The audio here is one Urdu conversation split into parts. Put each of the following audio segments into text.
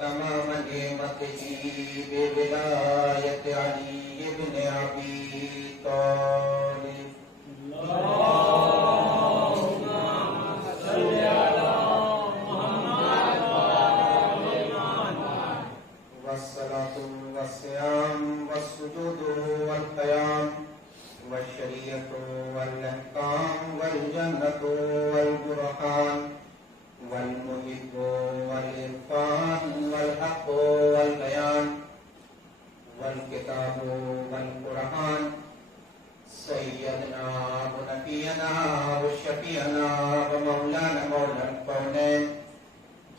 تمام نعمته بولایت علی بن ابی طالب اللهم صل على محمد وعلى محمد والصلاة والصيام والسجود والقيام والشريعة والإحكام والجنة والبرهان والمحب والعرفان والحق والبيان والكتاب والقرآن سيدنا ونبينا وشفيعنا ومولانا مولى الكونين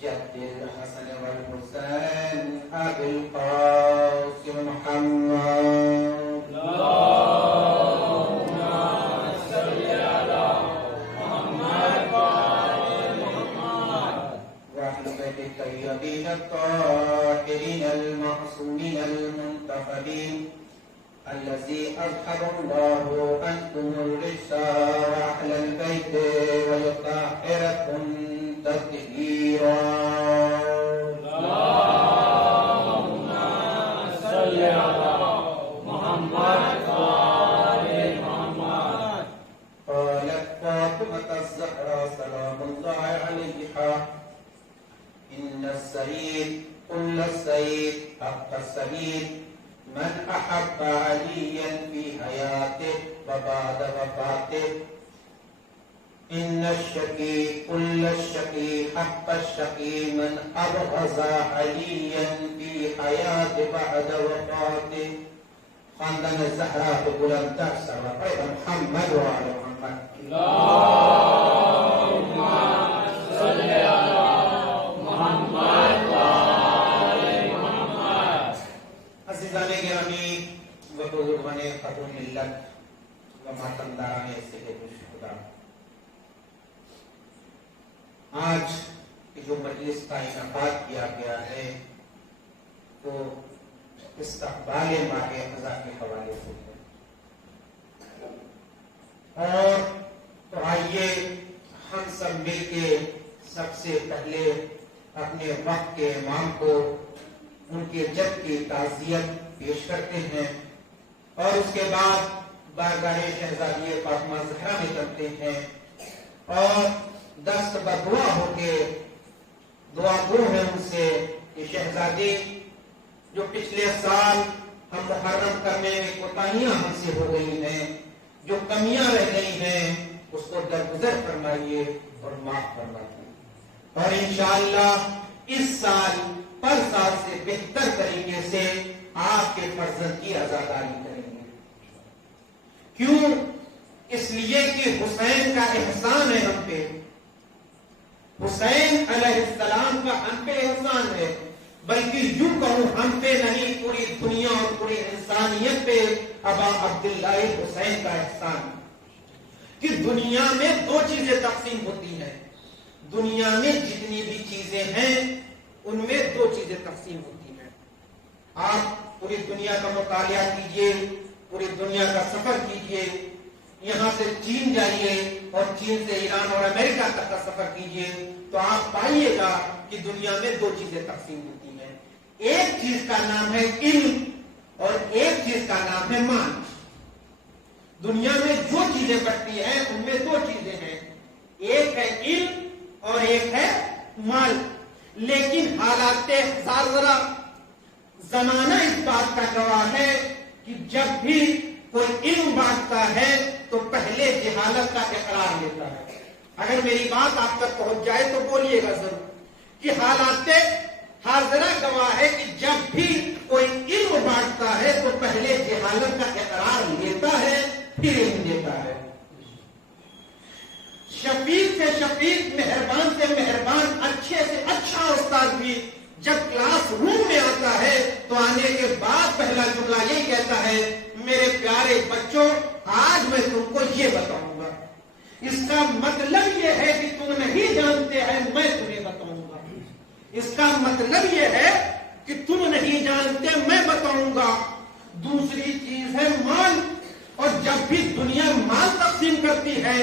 جد الحسن والحسين أبي القاسم محمد اللهم صل على محمد وعلى محمد وأهل بيت الطيبين الطاهرين المعصومين المنتخبين الذي أذهب الله عنكم الرجس وأهل البيت ويطهركم تطهيرا اللهم صل على محمد وعلى محمد قالت فاطمة الزهراء سلام الله عليها إن السيد كل السيد حق السيد من أحب عليا في حياته وبعد وفاته إن الشقي كل الشقي حق الشقي من أبغض عليا في حياته بعد وفاته خاندان الزهراء بلند سر پیغمبر محمد وعلى محمد اللهم صل على محمد وعلى محمد عزیزان گرامی و بزرگان خاتون ملت و ماتمداران سید خدا، آج جو مجلس کا انعقاد کیا گیا ہے وہ استقبال ماہ خزاں کے حوالے سے ہے، اور تو آئیے ہم سب مل کے سب سے پہلے اپنے وقت کے امام کو ان کے جد کی تعزیت پیش کرتے ہیں، اور اس کے بعد بارگاہ شہزادی فاطمہ زہرا میں چلتے ہیں اور دست بدعا ہو کے دعا گو ہے ان سے کہ شہزادی جو پچھلے سال ہم محرم کرنے میں کوتاہیاں ہم سے ہو گئی ہیں، جو کمیاں رہ گئی ہیں، اس کو درگزر فرمائیے اور معاف فرمائیے، اور انشاءاللہ اس سال پر سال سے بہتر طریقے سے آپ کے فرزند کی عزاداری کریں گے۔ کیوں؟ اس لیے کہ حسین کا احسان ہے ہم پہ، حسین علیہ السلام کا ہم پہ احسان ہے، بلکہ یوں کہوں ہم پہ نہیں، پوری دنیا اور پوری انسانیت پہ ابا عبداللہ حسین کا احسان ہے کہ دنیا میں دو چیزیں تقسیم ہوتی ہیں، دنیا میں جتنی بھی چیزیں ہیں ان میں دو چیزیں تقسیم ہوتی ہیں۔ آپ پوری دنیا کا مطالعہ کیجئے، پوری دنیا کا سفر کیجئے، یہاں سے چین جائیے اور چین سے ایران اور امریکہ تک کا سفر کیجئے تو آپ پائیے گا کہ دنیا میں دو چیزیں تقسیم ہوتی ہیں، ایک چیز کا نام ہے علم اور ایک چیز کا نام ہے مال۔ دنیا میں جو چیزیں بڑھتی ہیں ان میں دو چیزیں ہیں، ایک ہے علم اور ایک ہے مال، لیکن حالات ذرا زمانہ اس بات کا گواہ ہے کہ جب بھی کوئی علم بانٹتا ہے تو پہلے جہالت کا اقرار لیتا ہے۔ اگر میری بات آپ تک پہنچ جائے تو بولیے گا ضرور کہ حالات حاضرہ گواہ ہے کہ جب بھی کوئی علم بانٹتا ہے تو پہلے جہالت کا اقرار لیتا ہے پھر علم دیتا ہے۔ شفیق سے شفیق، مہربان سے مہربان، اچھے سے اچھا استاد بھی جب کلاس روم میں آتا ہے تو آنے کے بعد پہلا جملہ یہی کہتا ہے، میرے پیارے بچوں آج میں تم کو یہ بتاؤں گا، اس کا مطلب یہ ہے کہ تم نہیں جانتے ہیں میں تمہیں بتاؤں گا، اس کا مطلب یہ ہے کہ تم نہیں جانتے میں بتاؤں گا۔ دوسری چیز ہے مال، اور جب بھی دنیا مال تقسیم کرتی ہے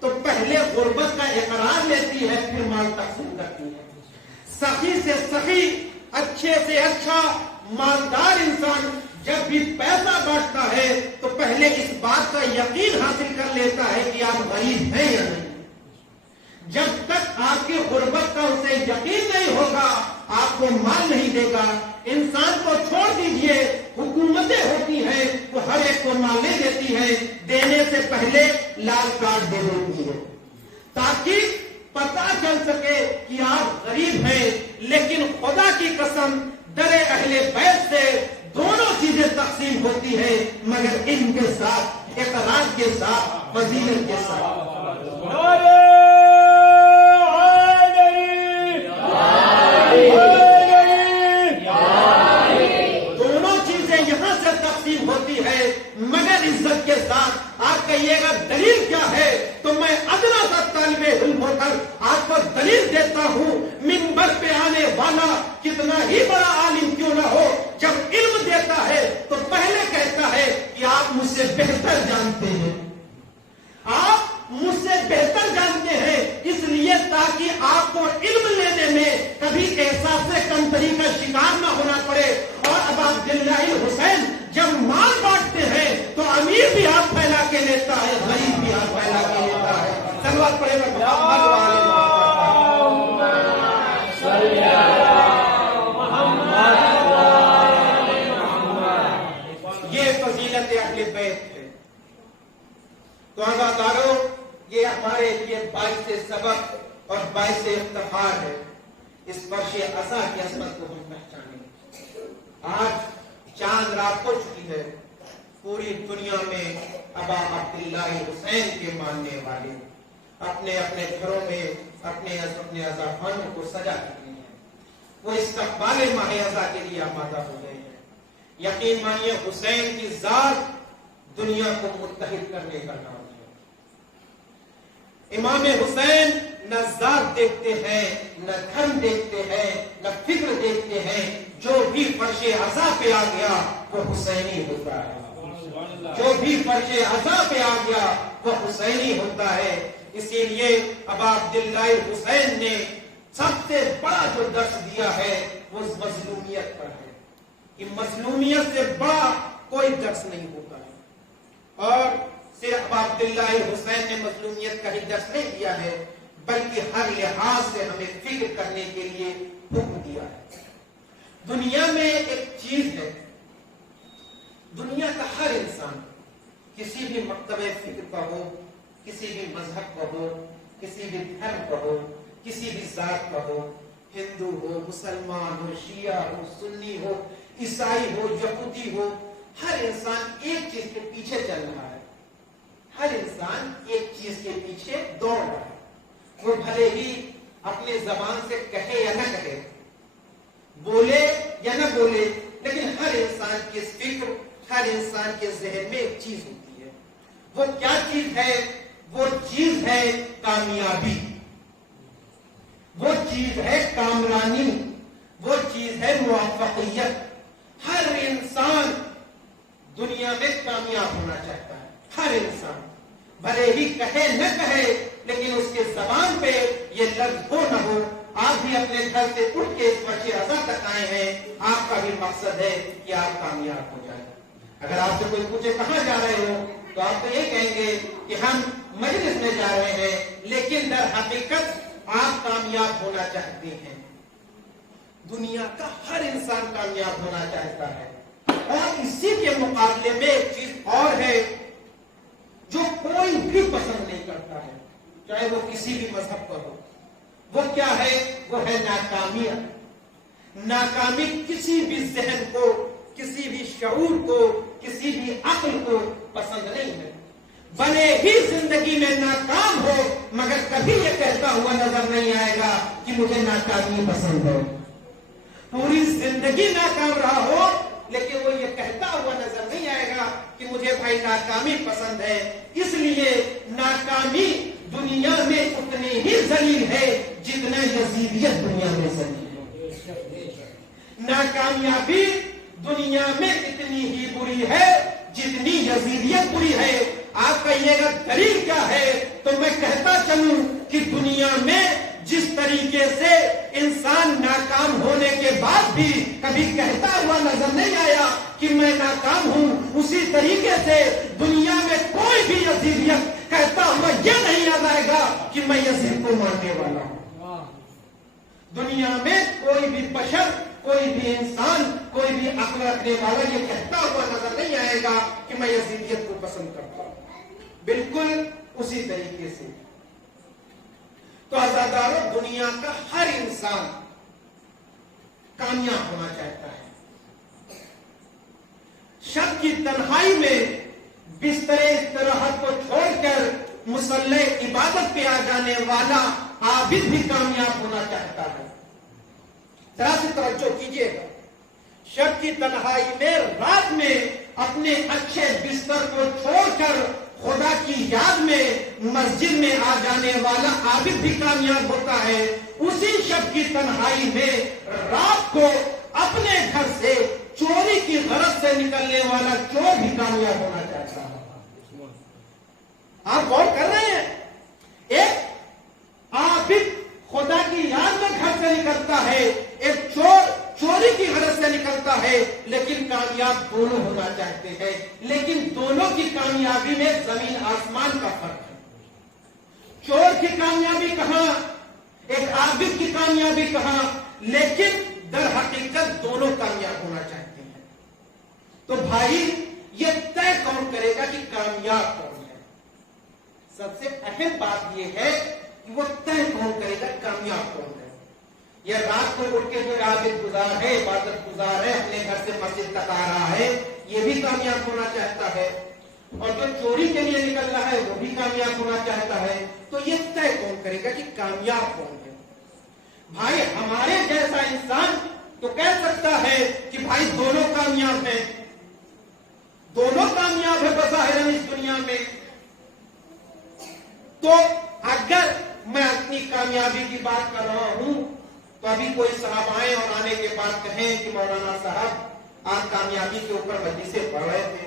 تو پہلے غربت کا اقرار لیتی ہے پھر مال تقسیم کرتی ہے۔ سخی سے سخی اچھے سے اچھا مالدار انسان جب بھی پیسہ بانٹتا ہے تو پہلے اس بات کا یقین حاصل کر لیتا ہے کہ آپ غریب ہیں یا نہیں. جب تک آپ کی غربت کا اسے یقین نہیں ہوگا آپ کو مال نہیں دے گا. انسان کو چھوڑ دیجئے, حکومتیں ہوتی ہیں وہ ہر ایک کو مالیں دیتی ہیں, دینے سے پہلے لال کارڈ دے دیتی ہے تاکہ پتا چل سکے کہ آپ غریب ہیں. لیکن خدا کی قسم در اہل بیت سے دونوں چیزیں تقسیم ہوتی ہے, مگر علم کے ساتھ, اقرار کے ساتھ, فضیلت کے ساتھ. دونوں چیزیں یہاں سے تقسیم ہوتی ہے مگر عزت کے ساتھ. آپ کہیے گا دلیل کیا ہے, تو میں ادنا سا طالب علم ہو کر آپ کو دلیل دیتا ہوں. منبر پہ آنے والا کتنا ہی بڑا عالم کیوں نہ ہو, جب علم دیتا ہے تو پہلے کہتا ہے کہ آپ مجھ سے بہتر جانتے ہیں, آپ مجھ سے بہتر جانتے ہیں, اس لیے تاکہ آپ کو علم لینے میں کبھی احساس کمتری کا شکار نہ ہونا پڑے. اور اب عبداللہ حسین جب مال بانٹتے ہیں تو امیر بھی ہاتھ پھیلا کے لیتا ہے, غریب بھی ہاتھ پھیلا کے لیتا ہے. سلوات پڑھے گا یہ فضیلت اہل بیت ہے. تو عزیزانو, یہ ہمارے لیے باعث سبق اور باعث افتخار ہے. اس فرش عزا کی عظمت کو ہم پہچانیں. آج چاند رات ہو چکی ہے, پوری دنیا میں ابا عبداللہ حسین کے ماننے والے اپنے اپنے گھروں میں اپنے عزا خانوں کو سجا چکے ہیں. وہ استقبال ماہ عزا کے لیے آمادہ ہو گئے ہیں. یقین مانیے حسین کی ذات دنیا کو متحد کرنے کا نام ہے. امام حسین نہ ذات دیکھتے ہیں, نہ دھرم دیکھتے ہیں, نہ فکر دیکھتے ہیں. جو بھی فرش عزا پہ آ گیا وہ حسینی ہوتا ہے. جو بھی فرش عزا پہ آ گیا وہ حسینی ہوتا ہے. اسی لیے ابا عبداللہ حسین نے سب سے بڑا جو درس دیا ہے وہ مظلومیت پر ہے. کہ مظلومیت سے بڑا کوئی درس نہیں ہوتا ہے. اور صرف عبداللہ حسین نے مظلومیت کا ہی درس نہیں دیا ہے, بلکہ ہر لحاظ سے ہمیں فکر کرنے کے لیے حکم دیا ہے. دنیا میں ایک چیز ہے, دنیا کا ہر انسان کسی بھی مکتبہ فکر کا ہو, کسی بھی مذہب کا ہو, کسی بھی دھرم کا ہو, کسی بھی ذات کا ہو, ہندو ہو, مسلمان ہو, شیعہ ہو, سنی ہو, عیسائی ہو, یہودی ہو, ہر انسان ایک چیز کے پیچھے چل رہا ہے. ہر انسان ایک چیز کے پیچھے دوڑ رہا ہے. وہ بھلے ہی اپنے زبان سے کہے یا نہ کہے, بولے یا نہ بولے, لیکن ہر انسان کی فکر, ہر انسان کے ذہن میں ایک چیز ہوتی ہے. وہ کیا چیز ہے؟ وہ چیز ہے کامیابی, وہ چیز ہے کامرانی, وہ چیز ہے موفقیت. ہر انسان دنیا میں کامیاب ہونا چاہتا ہے. ہر انسان بھلے ہی کہے نہ کہے, لیکن اس کے زبان پہ یہ لفظ ہو نہ ہو. آپ بھی اپنے گھر سے اٹھ کے اس فرش عزا تک آئے ہیں, آپ کا بھی مقصد ہے کہ آپ کامیاب ہو جائیں. اگر آپ سے کوئی پوچھے کہاں جا رہے ہو تو آپ تو یہ کہیں گے کہ ہم مجلس میں جا رہے ہیں, لیکن در حقیقت آپ کامیاب ہونا چاہتے ہیں. دنیا کا ہر انسان کامیاب ہونا چاہتا ہے. اور اسی کے مقابلے میں ایک چیز اور ہے جو کوئی بھی پسند نہیں کرتا ہے, چاہے وہ کسی بھی مذہب کا ہو. وہ کیا ہے؟ وہ ہے ناکامیاں. ناکامی کسی بھی ذہن کو, کسی بھی شعور کو, کسی بھی عقل کو پسند نہیں ہے. بھلے ہی زندگی میں ناکام ہو, مگر کبھی یہ کہتا ہوا نظر نہیں آئے گا کہ مجھے ناکامی پسند ہے. پوری زندگی ناکام رہا ہو, لیکن وہ یہ کہتا ہوا نظر نہیں آئے گا کہ مجھے بھائی ناکامی پسند ہے. اس لیے ناکامی دنیا میں اتنی ہی ذلیل ہے جتنا یزیدیت دنیا میں ذلیل ہے. ناکامیابی دنیا میں اتنی ہی بری ہے جتنی یزیدیت بری ہے. آپ کہیے گا دلیل کیا ہے, تو میں کہتا چلوں کہ دنیا میں جس طریقے سے انسان ناکام ہونے کے بعد بھی کبھی کہتا ہوا نظر نہیں آیا کہ میں ناکام ہوں. اسی طریقے سے دنیا میں کوئی بھی یزیدیت کہتا ہوا یہ نہیں یاد آئے گا کہ میں یزید کو ماننے والا ہوں. دنیا میں کوئی بھی بشر، کوئی بھی انسان، کوئی بھی عقل رکھنے والا یہ کہتا ہوا نظر نہیں آئے گا کہ میں یزیدیت کو پسند کرتا ہوں. بالکل اسی طریقے سے تو عزادارو، دنیا کا ہر انسان کامیاب ہونا چاہتا ہے. شب کی تنہائی میں بستر استراحت کو چھوڑ کر مصلی عبادت پہ آ جانے والا عابد بھی کامیاب ہونا چاہتا ہے. ذرا سے توجہ کیجیے گا. شب کی تنہائی میں، رات میں اپنے اچھے بستر کو چھوڑ کر خدا کی یاد میں مسجد میں آ جانے والا عابد بھی کامیاب ہوتا ہے. اسی شب کی تنہائی میں رات کو اپنے گھر سے چوری کی غرض سے نکلنے والا چور بھی کامیاب ہونا چاہتا ہے. آپ غور کر رہے ہیں؟ ایک عابد خدا کی یاد میں گھر سے نکلتا ہے، ایک چور چوری کی غرض سے نکلتا ہے، لیکن کامیاب دونوں ہونا چاہتے ہیں. لیکن دونوں کی کامیابی میں زمین آسمان کا فرق ہے. چور کی کامیابی کہاں، ایک عابد کی کامیابی کہاں، لیکن در حقیقت دونوں کامیاب ہونا چاہتے ہیں. تو بھائی، یہ طے کون کرے گا کہ کامیاب کون ہے؟ سب سے اہم بات یہ ہے کہ وہ طے کون کرے گا کامیاب کون ہے. یہ رات کو اٹھ کے جو عابد گزار ہے، عبادت گزار ہے، اپنے گھر سے مسجد تک آ رہا ہے، یہ بھی کامیاب ہونا چاہتا ہے. اور جو چوری کے لیے نکل رہا ہے وہ بھی کامیاب ہونا چاہتا ہے. تو یہ طے کون کرے گا کہ کامیاب کون ہے؟ بھائی، ہمارے جیسا انسان تو کہہ سکتا ہے کہ بھائی دونوں کامیاب ہیں، دونوں کامیاب ہے بظاہر اس دنیا میں. تو اگر میں اپنی کامیابی کی بات کر رہا ہوں تو ابھی کوئی صاحب آئے اور آنے کے بعد کہیں کہ مولانا صاحب آپ کامیابی کے اوپر حدیثیں پڑھ رہے تھے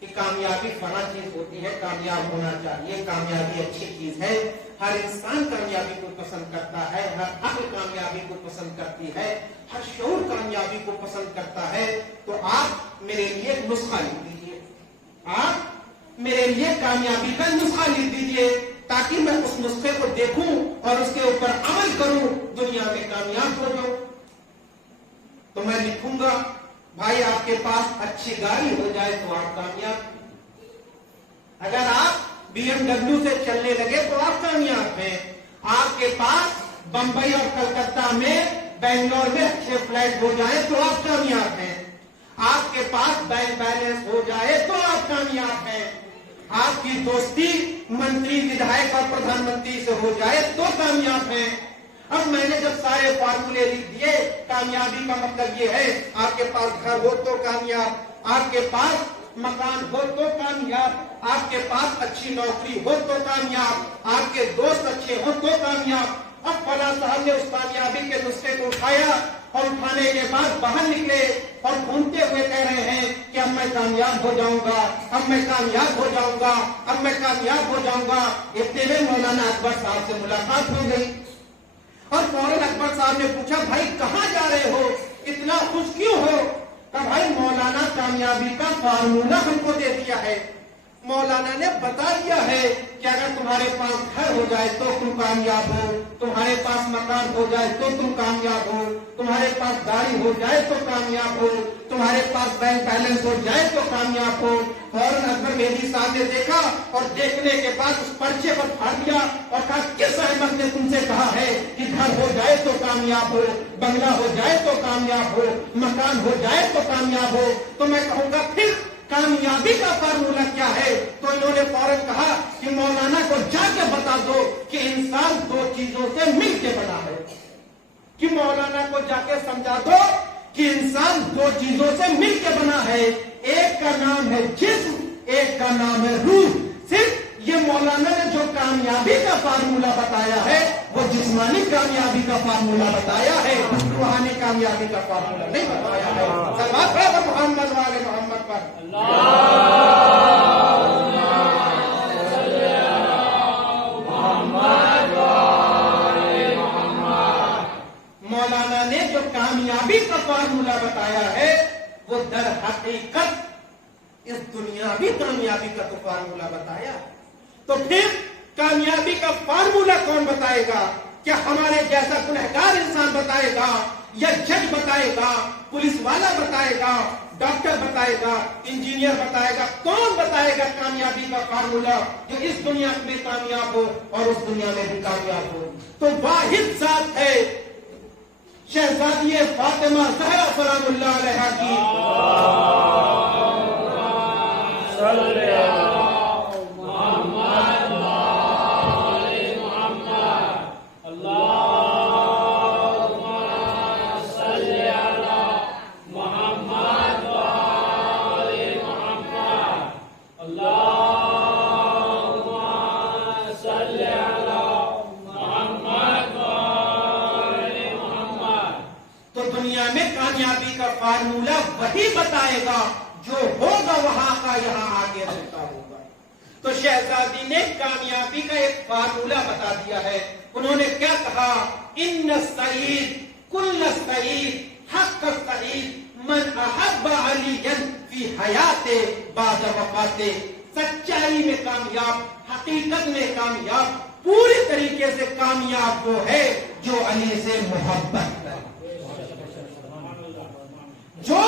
کہ کامیابی فلاں چیز ہوتی ہے، کامیاب ہونا چاہیے، کامیابی اچھی چیز ہے، ہر انسان کامیابی کو پسند کرتا ہے، ہر عقل کامیابی کو پسند کرتی ہے، ہر شعور کامیابی کو پسند کرتا ہے. تو آپ میرے لیے ایک نسخہ لکھ دیجیے، آپ میرے لیے کامیابی کا نسخہ لکھ دیجیے تاکہ میں اس نسخے کو دیکھوں اور اس کے اوپر عمل کروں، دنیا میں کامیاب ہو جاؤں. تو میں لکھوں گا بھائی آپ کے پاس اچھی گاڑی ہو جائے تو آپ کامیاب، اگر آپ BMW سے چلنے لگے تو آپ کامیاب ہیں، آپ کے پاس بمبئی اور کلکتہ میں، بنگلور میں اچھے فلائٹ ہو جائے تو آپ کامیاب ہیں، آپ کے پاس بینک بیلنس ہو جائے تو آپ کامیاب ہیں، آپ کی دوستی منتری، ودھائک اور پردھان منتری سے ہو جائے تو کامیاب ہیں. اب میں نے جب سارے فارمولے لکھ دیے، کامیابی کا مطلب یہ ہے آپ کے پاس گھر ہو تو کامیاب، آپ کے پاس مکان ہو تو کامیاب، آپ کے پاس اچھی نوکری ہو تو کامیاب، آپ کے دوست اچھے ہو تو کامیاب. اب فلاں صاحب نے اس کامیابی کے نسخے کو اٹھایا اور اٹھانے کے بعد باہر نکلے اور گھومتے ہوئے کہہ رہے ہیں کہ اب میں کامیاب ہو جاؤں گا، اب میں کامیاب ہو جاؤں گا، اب میں کامیاب ہو جاؤں گا. اتنے میں مولانا اکبر صاحب سے ملاقات ہو گئی اور فوراً اکبر صاحب نے پوچھا بھائی کہاں جا رہے ہو، اتنا خوش کیوں ہو؟ کہا بھائی مولانا کامیابی کا فارمولہ ہم کو دے دیا ہے، مولانا نے بتا دیا ہے کہ اگر تمہارے پاس گھر ہو جائے تو تم کامیاب ہو، تمہارے پاس مکان ہو جائے تو تم کامیاب ہو، تمہارے پاس گاڑی ہو جائے تو کامیاب ہو، تمہارے پاس بینک بیلنس ہو جائے تو کامیاب ہو. فوراً اکبر مہدی صاحب نے دیکھا اور دیکھنے کے بعد اس پرچے پر پھاڑ دیا اور کہا کس احمد نے تم سے کہا ہے کہ گھر ہو جائے تو کامیاب ہو، بنگلہ ہو جائے تو کامیاب ہو، مکان ہو جائے تو کامیاب ہو. تو میں کہوں گا پھر کامیابی کا فارمولہ کیا ہے؟ تو انہوں نے فوراً کہا کہ مولانا کو جا کے بتا دو کہ انسان دو چیزوں سے مل کے بنا ہے، کہ مولانا کو جا کے سمجھا دو کہ انسان دو چیزوں سے مل کے بنا ہے، ایک کا نام ہے جسم، ایک کا نام ہے روح. صرف یہ مولانا نے جو کامیابی کا فارمولہ بتایا ہے وہ جسمانی کامیابی کا فارمولہ بتایا ہے، روحانی کامیابی کا فارمولہ نہیں بتایا ہے. صلوات پڑھو محمد والے محمد پر. مولانا نے جو کامیابی کا فارمولہ بتایا ہے وہ در حقیقت اس دنیاوی کامیابی کا تو فارمولہ بتایا، تو پھر کامیابی کا فارمولہ کون بتائے گا؟ کیا ہمارے جیسا گنہگار انسان بتائے گا، یا جج بتائے گا، پولیس والا بتائے گا، ڈاکٹر بتائے گا، انجینئر بتائے گا؟ کون بتائے گا کامیابی کا فارمولہ جو اس دنیا میں کامیاب ہو اور اس دنیا میں بھی کامیاب ہو؟ تو واحد ذات ہے شہزادی فاطمہ زہرا سلام اللہ علیہا کی، فارمولہ وہی بتائے گا جو ہوگا وہاں کا یہاں آگے رہتا ہوگا۔ تو شہزادی نے کامیابی کا ایک فارمولہ بتا دیا ہے۔ انہوں نے کیا کہا؟ ان السعید کل السعید حق السعید من احب علیًا فی حیات بعد وفات۔ سچائی میں کامیاب، حقیقت میں کامیاب، پوری طریقے سے کامیاب وہ ہے جو علی سے محبت کرے، جو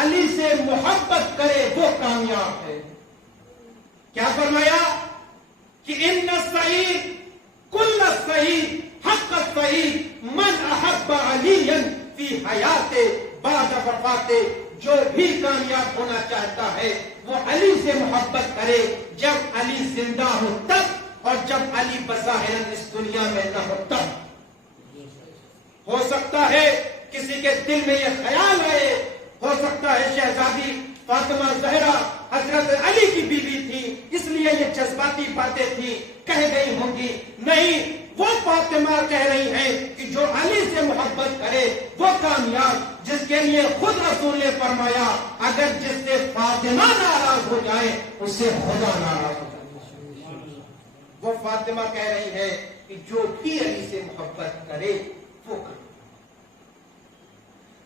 علی سے محبت کرے وہ کامیاب ہے۔ کیا فرمایا کہ ان السعید کل السعید حق السعید من احب علیًا فی حیات بعد وفات۔ جو بھی کامیاب ہونا چاہتا ہے وہ علی سے محبت کرے جب علی زندہ ہو تب، اور جب علی بظاہر اس دنیا میں نہ ہو تب۔ ہو سکتا ہے کسی کے دل میں یہ خیال آئے، ہو سکتا ہے شہزادی فاطمہ زہرا حضرت علی کی بیوی تھی اس لیے یہ جذباتی باتیں تھی، کہہ گئی ہوں گی۔ نہیں، وہ فاطمہ کہہ رہی ہیں کہ جو علی سے محبت کرے وہ کامیاب، جس کے لیے خود رسول نے فرمایا اگر جس سے فاطمہ ناراض ہو جائے اس سے خدا ناراض ہو جائے۔ وہ فاطمہ کہہ رہی ہے کہ جو بھی علی سے محبت کرے وہ کامیاب۔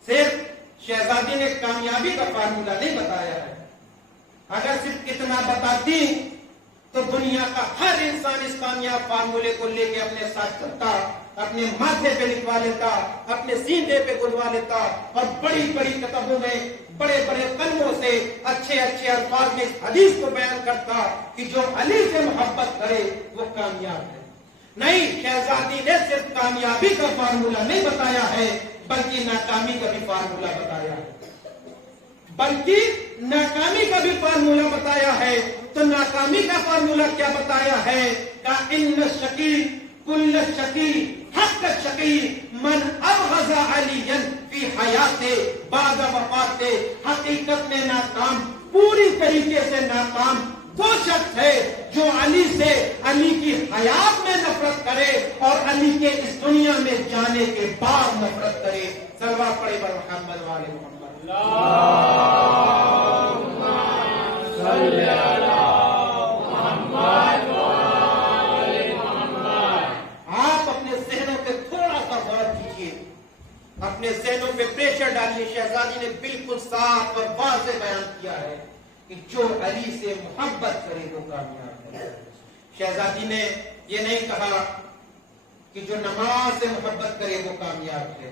صرف شہزادی نے کامیابی کا فارمولہ نہیں بتایا ہے، اگر صرف اتنا بتاتی تو دنیا کا ہر انسان اس کامیاب فارمولے کو لے کے اپنے ساتھ چلتا، اپنے ماتھے پہ لکھوا لیتا، اپنے سینے پہ گلوا لیتا، اور بڑی بڑی کتابوں میں بڑے بڑے قلموں سے اچھے اچھے الفاظ میں اس حدیث کو بیان کرتا کہ جو علی سے محبت کرے وہ کامیاب ہے۔ نہیں، شہزادی نے صرف کامیابی کا فارمولہ نہیں بتایا ہے بلکہ ناکامی کا بھی فارمولہ بتایا ہے، بلکہ ناکامی کا بھی فارمولہ بتایا ہے۔ تو ناکامی کا فارمولہ کیا بتایا ہے؟ کہ ان الشقی کل الشقی حق الشقی من ابغض علیًا فی حیات بعد وفات۔ حقیقت میں ناکام، پوری طریقے سے ناکام وہ شخص ہے جو علی سے، علی کی حیات میں نفرت کرے اور علی کے اس دنیا میں جانے کے بعد نفرت کرے۔ صلوات پڑھے بر محمد والے محمد۔ اللہم صلی علی محمد والے محمد۔ آپ اپنے ذہنوں پہ تھوڑا سا غور کیجیے، اپنے ذہنوں پہ پریشر ڈالیے۔ شہزادی نے بالکل صاف اور واضح بیان کیا ہے کہ جو علی سے محبت کرے وہ کامیاب ہے۔ شہزادی نے یہ نہیں کہا کہ جو نماز سے محبت کرے وہ کامیاب ہے،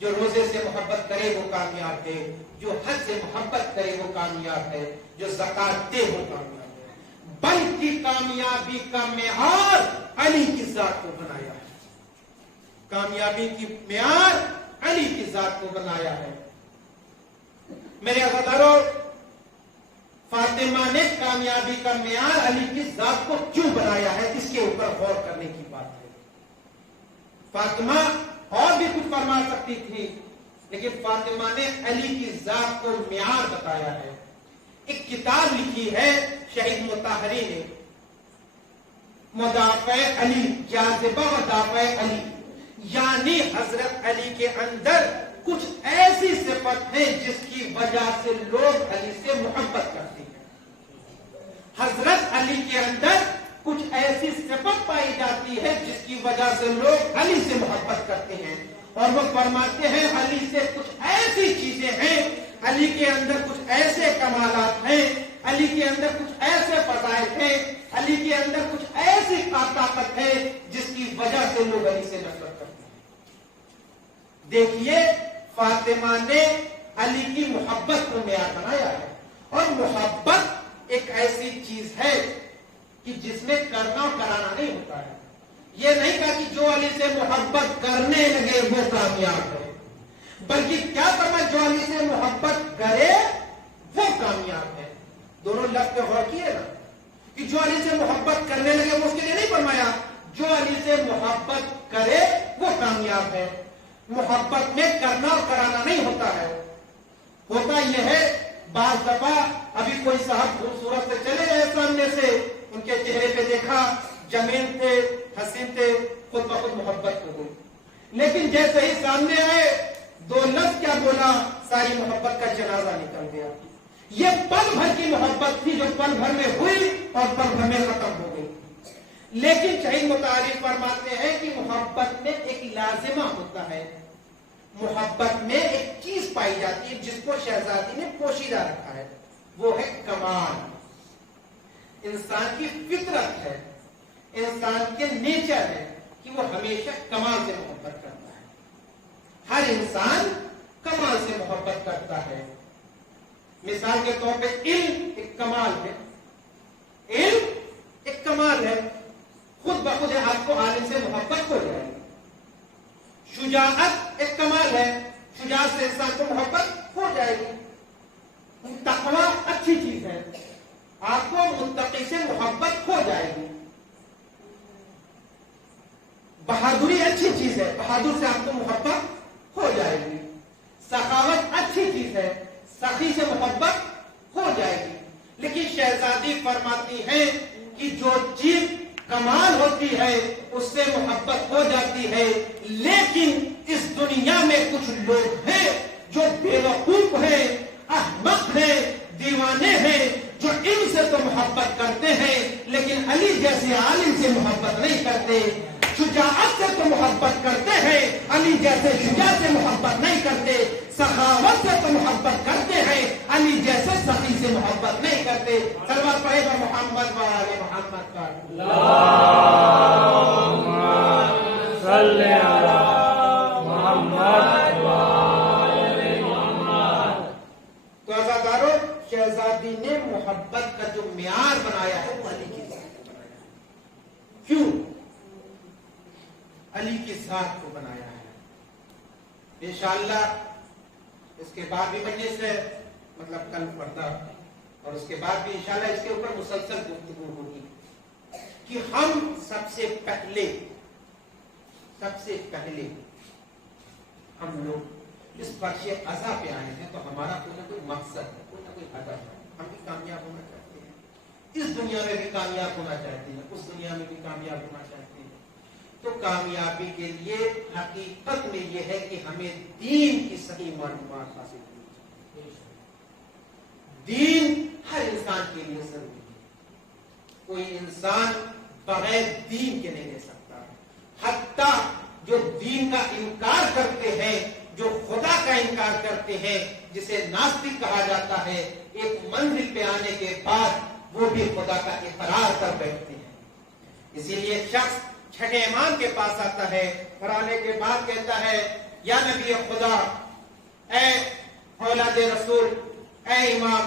جو روزے سے محبت کرے وہ کامیاب ہے، جو حج سے محبت کرے وہ کامیاب ہے، جو زکات دے وہ کامیاب ہے، بلکہ کامیابی کا معیار علی کی ذات کو بنایا ہے۔ کامیابی کی معیار علی کی ذات کو بنایا ہے۔ میرے عزیزارو، فاطمہ نے کامیابی کا معیار علی کی ذات کو کیوں بنایا ہے، اس کے اوپر غور کرنے کی بات ہے۔ فاطمہ اور بھی کچھ فرما سکتی تھی، لیکن فاطمہ نے علی کی ذات کو معیار بتایا ہے۔ ایک کتاب لکھی ہے شہید مطہری نے، مدافع علی، جاذبہ مدافع علی، یعنی حضرت علی کے اندر کچھ ایسی صفت ہے جس کی وجہ سے لوگ علی سے محبت کرتے ہیں۔ حضرت علی کے اندر کچھ ایسی صفت پائی جاتی ہے جس کی وجہ سے لوگ علی سے محبت کرتے ہیں، اور وہ فرماتے ہیں علی سے کچھ ایسی چیزیں ہیں، علی کے اندر کچھ ایسے کمالات ہیں، علی کے اندر کچھ ایسے فضائل ہیں، علی کے اندر کچھ ایسی طاقت ہے جس کی وجہ سے لوگ علی سے نفرت کرتے ہیں۔ دیکھیے فاطمہ نے علی کی محبت کو معیار بنایا ہے، اور محبت ایک ایسی چیز ہے کہ جس میں کرنا اور کرانا نہیں ہوتا ہے۔ یہ نہیں کہا کہ جو علی سے محبت کرنے لگے وہ کامیاب ہے، بلکہ کیا فرمایا جو علی سے محبت کرے وہ کامیاب ہے۔ دونوں لفظ پہ غور کیے نا کہ جو علی سے محبت کرنے لگے وہ اس کے لیے نہیں فرمایا، جو علی سے محبت کرے وہ کامیاب ہے۔ محبت میں کرنا اور کرانا نہیں ہوتا ہے، ہوتا یہ ہے بعض دفعہ ابھی کوئی صاحب خوبصورت سے چلے گئے سامنے سے، ان کے چہرے پہ دیکھا جمیل تھے، حسین تھے، خود بخود محبت ہو گئی، لیکن جیسے ہی سامنے آئے دو لفظ کیا بولا، ساری محبت کا جنازہ نکل گیا۔ یہ پل بھر کی محبت تھی جو پل بھر میں ہوئی اور پل بھر میں ختم ہو گئی۔ لیکن شہید متعارف فرماتے ہیں کہ محبت میں ایک لازمہ ہوتا ہے، محبت میں ایک چیز پائی جاتی ہے جس کو شہزادی نے پوشیدہ رکھا ہے، وہ ہے کمال۔ انسان کی فطرت ہے، انسان کے نیچر ہے کہ وہ ہمیشہ کمال سے محبت کرتا ہے۔ ہر انسان کمال سے محبت کرتا ہے۔ مثال کے طور پہ علم ایک کمال ہے، علم ایک کمال ہے، خود بخود آپ کو عالم سے محبت ہو جائے گی۔ شجاعت ایک کمال ہے، شجاعت سے انسان کو محبت ہو جائے گی۔ تقویٰ اچھی چیز ہے، آپ کو متقی سے محبت ہو جائے گی۔ بہادری اچھی چیز ہے، بہادر سے آپ کو محبت ہو جائے گی۔ سخاوت اچھی چیز ہے، سخی سے محبت ہو جائے گی۔ لیکن شہزادی فرماتی ہیں کہ جو چیز کمال ہوتی ہے اس سے محبت ہو جاتی ہے، لیکن اس دنیا میں کچھ لوگ ہیں جو بیوقوف ہیں، احمق ہیں، دیوانے ہیں، جو ان سے تو محبت کرتے ہیں لیکن علی جیسے عالم سے محبت نہیں کرتے، شجاعت سے تو محبت کرتے ہیں، علی جیسے شجاع سے محبت نہیں کرتے، سخاوت سے تو محبت کرتے ہیں، علی جیسے سخی سے محبت نہیں کرتے۔ صلوات پڑھے گا محمد و آل محمد کا۔ اللہم صلی علی محمد و آل محمد۔ تو عزادارو، شہزادی نے محبت کا جو معیار بنایا ہے وہ علی کی ذات کو بنایا ہے۔ کیوں؟ علی کی ذات کو بنایا ہے۔ انشاءاللہ اس کے بعد بھی مجلس ہے، مطلب کل پڑھتا، اور اس کے بعد بھی انشاءاللہ اس کے اوپر مسلسل گفتگو ہوگی کہ ہم سب سے پہلے ہم لوگ اس فرش عزا پہ آئے ہیں تو ہمارا کوئی نہ کوئی مقصد ہے، کوئی نہ کوئی ہدف ہے۔ ہم بھی کامیاب ہونا چاہتے ہیں، اس دنیا میں بھی کامیاب ہونا چاہتے ہیں، اس دنیا میں بھی کامیاب ہونا چاہتے ہیں۔ تو کامیابی کے لیے حقیقت میں یہ ہے کہ ہمیں دین کی صحیح معلومات حاصل کرنی چاہیے۔ دین ہر انسان کے لیے ضروری ہے، کوئی انسان بغیر دین کے نہیں رہ سکتا۔ حتیٰ جو دین کا انکار کرتے ہیں، جو خدا کا انکار کرتے ہیں، جسے ناستک کہا جاتا ہے، ایک منزل پہ آنے کے بعد وہ بھی خدا کا اقرار کر بیٹھتے ہیں۔ اسی لیے شخص چھٹے امام کے پاس آتا ہے اور آنے کے بعد کہتا ہے یا نبی خدا، اے اولاد رسول، اے امام،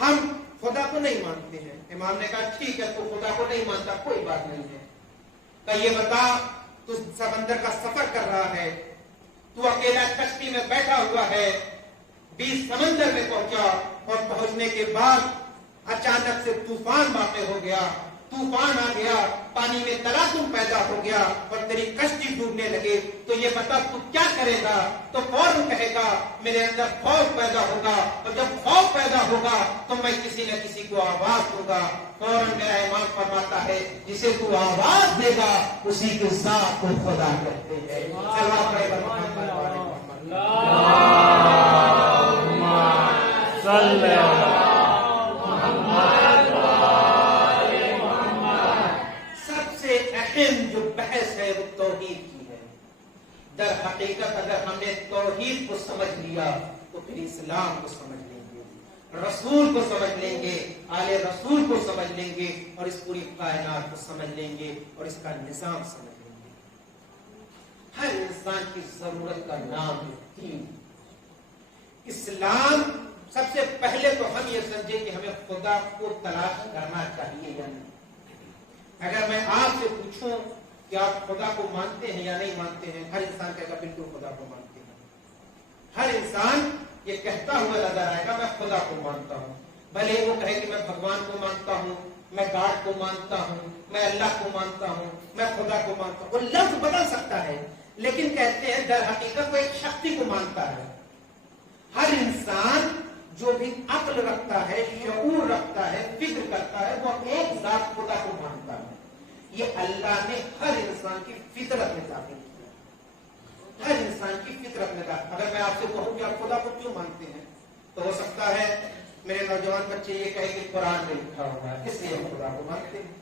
ہم خدا کو نہیں مانتے ہیں۔ امام نے کہا ٹھیک ہے، تو خدا کو نہیں مانتا، کوئی بات نہیں ہے، کہ یہ بتا تو سمندر کا سفر کر رہا ہے، تو اکیلا کشتی میں بیٹھا ہوا ہے، بیچ سمندر میں پہنچا، اور پہنچنے کے بعد اچانک سے طوفان واقع ہو گیا، طوفان آ گیا، پانی میں تلاطم پیدا ہو گیا اور تیری کشتی ڈوبنے لگے، تو یہ بتا تو کیا کرے گا؟ تو فوراً کہے گا میرے اندر خوف پیدا ہوگا، اور جب خوف پیدا ہوگا تو میں کسی نہ کسی کو آواز دوں گا۔ فوراً میرا امام فرماتا ہے جسے تو آواز دے گا اسی کے ذات کو خدا کہتے ہیں۔ صلوات پڑھے محمد و آل محمد۔ اللہم صلی علی محمد و آل محمد۔ سب سے اہم جو بحث ہے وہ توحید کی ہے۔ در حقیقت اگر نے توحید کو سمجھ لیا تو پھر اسلام کو سمجھ لیں گے, رسول کو سمجھ لیں گے, آل رسول کو سمجھ لیں گے, اور اس پوری کائنات کو سمجھ لیں گے, اور اس کا نظام سمجھ لیں گے. ہر انسان کی ضرورت کا نام ہے دین. اسلام سب سے پہلے تو ہم یہ سمجھے کہ ہمیں خدا کو تلاش کرنا چاہیے یا نہیں. اگر میں آپ سے پوچھوں کہ آپ خدا کو مانتے ہیں یا نہیں مانتے ہیں, ہر انسان کہے گا بالکل خدا کو مانتے ہیں. ہر انسان یہ کہتا ہوا نظر آئے گا میں خدا کو مانتا ہوں. بھلے وہ کہے کہ میں بھگوان کو مانتا ہوں, میں گاڈ کو مانتا ہوں, میں اللہ کو مانتا ہوں, میں خدا کو مانتا ہوں. وہ لفظ بدل سکتا ہے لیکن کہتے ہیں در حقیقت وہ ایک شکتی کو مانتا ہے. ہر انسان جو بھی عقل رکھتا ہے, شعور رکھتا ہے, فکر کرتا ہے, وہ ایک ذات خدا کو مانتا ہے. یہ اللہ نے ہر انسان کی فطرت میں داخل کیا, ہر انسان کی فطرت میں داخل. اگر میں آپ سے کہوں کہ آپ خدا کو کیوں مانتے ہیں تو ہو سکتا ہے میرے نوجوان بچے یہ کہیں کہ قرآن میں لکھا ہوا ہے اس لیے ہم خدا کو مانتے ہیں.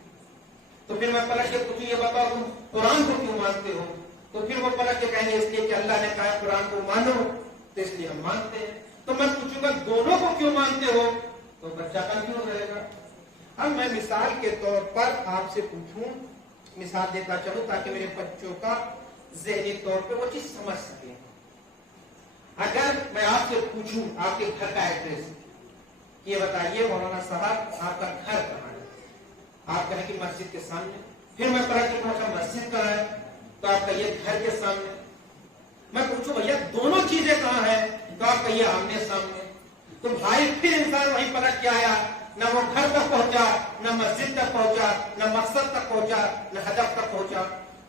تو پھر میں پلٹ کے تجھے یہ بتاؤ تم قرآن کو کیوں مانتے ہو, تو پھر وہ پلٹ کے کہیں گے اس لیے کہ اللہ نے کہا قرآن کو مانو تو اس لیے ہم مانتے ہیں. تو میں پوچھوں گا دونوں کو کیوں مانتے ہو, تو بچہ کنفیوز رہے گا. اب میں مثال کے طور پر آپ سے پوچھوں, مثال دیتا چلوں تاکہ میرے بچوں کا ذہنی طور پہ وہ چیز سمجھ سکیں. اگر میں آپ سے پوچھوں آپ کے گھر کا ایڈریس, یہ بتائیے مولانا صاحب آپ کا گھر کہاں ہے, آپ کہیں کہ مسجد کے سامنے. پھر میں پڑھا کہ پوچھا مسجد کہاں ہے, تو آپ کہیے گھر کے سامنے. میں پوچھوں بھیا دونوں چیزیں کہاں ہیں, تو آپ کہیے آمنے سامنے. تو بھائی پھر انسان وہیں پلٹ کے آیا, نہ وہ گھر تک پہنچا, نہ مسجد تک پہنچا, نہ مقصد تک پہنچا, نہ ہدف تک پہنچا.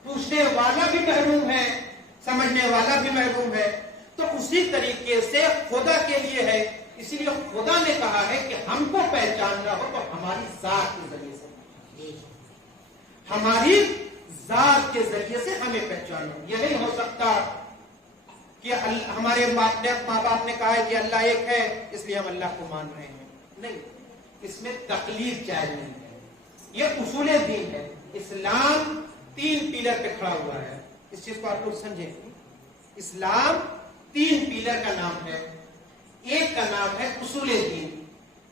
پوچھنے والا بھی محروم ہے, سمجھنے والا بھی محروم ہے. تو اسی طریقے سے خدا کے لیے ہے. اسی لیے خدا نے کہا ہے کہ ہم کو پہچاننا ہو تو ہماری ذات کے ذریعے سے, ہماری ذات کے ذریعے سے ہمیں پہچاننا. یہ نہیں ہو سکتا کہ ہمارے ماں باپ نے کہا ہے کہ اللہ ایک ہے اس لیے ہم اللہ کو مان رہے ہیں. نہیں, اس میں تقلید جائز نہیں ہے. یہ اصول دین ہے. اسلام 3 پیلر پہ کھڑا ہوا ہے. اس چیز کو آپ لوگ سمجھیں. اسلام 3 پیلر کا نام ہے. ایک کا نام ہے اصول دین,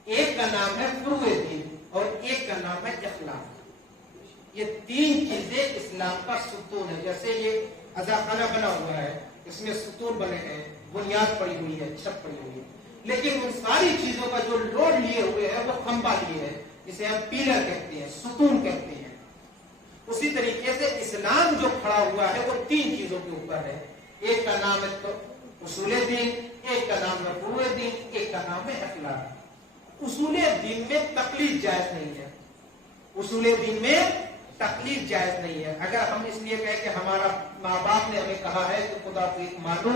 ایک کا نام ہے فروع دین, اور ایک کا نام ہے اخلاق. یہ 3 چیزیں اسلام کا ستون ہے. جیسے یہ عزاخانہ بنا ہوا ہے, اس میں ستون بنے ہیں, بنیاد پڑی ہوئی ہے, چھت پڑی ہوئی ہے, لیکن ان ساری چیزوں کا جو لوڈ لیے ہوئے ہے وہ کھمبا لیے ہے, جسے ہم پیلر کہتے ہیں, ستون کہتے ہیں. اسی طریقے سے اسلام جو کھڑا ہوا ہے وہ 3 چیزوں کے اوپر ہے. ایک کا نام ہے تو اصول دین, ایک کا نام ہے فروع دین, ایک کا نام ہے اخلاق. اصول دین میں تقلید جائز نہیں ہے. اصول دین میں تقلید جائز نہیں ہے. اگر ہم اس لیے کہیں کہ ہمارا ماں باپ نے ہمیں کہا ہے کہ خدا کو ایک مانو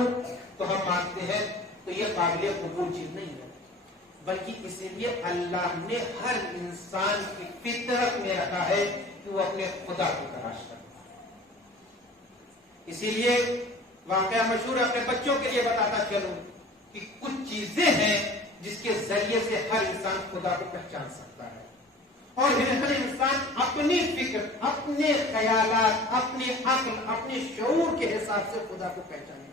تو ہم مانتے ہیں, تو یہ قابل قبول چیز نہیں ہے. بلکہ اسی لیے اللہ نے ہر انسان کی فطرت میں رکھا ہے کہ وہ اپنے خدا کو تلاش کرتا ہے. اسی لیے واقعہ مشہور اپنے بچوں کے لیے بتاتا چلوں کہ کچھ چیزیں ہیں جس کے ذریعے سے ہر انسان خدا کو پہچان سکتا ہے, اور ہر انسان اپنی فکر, اپنے خیالات, اپنی عقل, اپنے شعور کے حساب سے خدا کو پہچانے.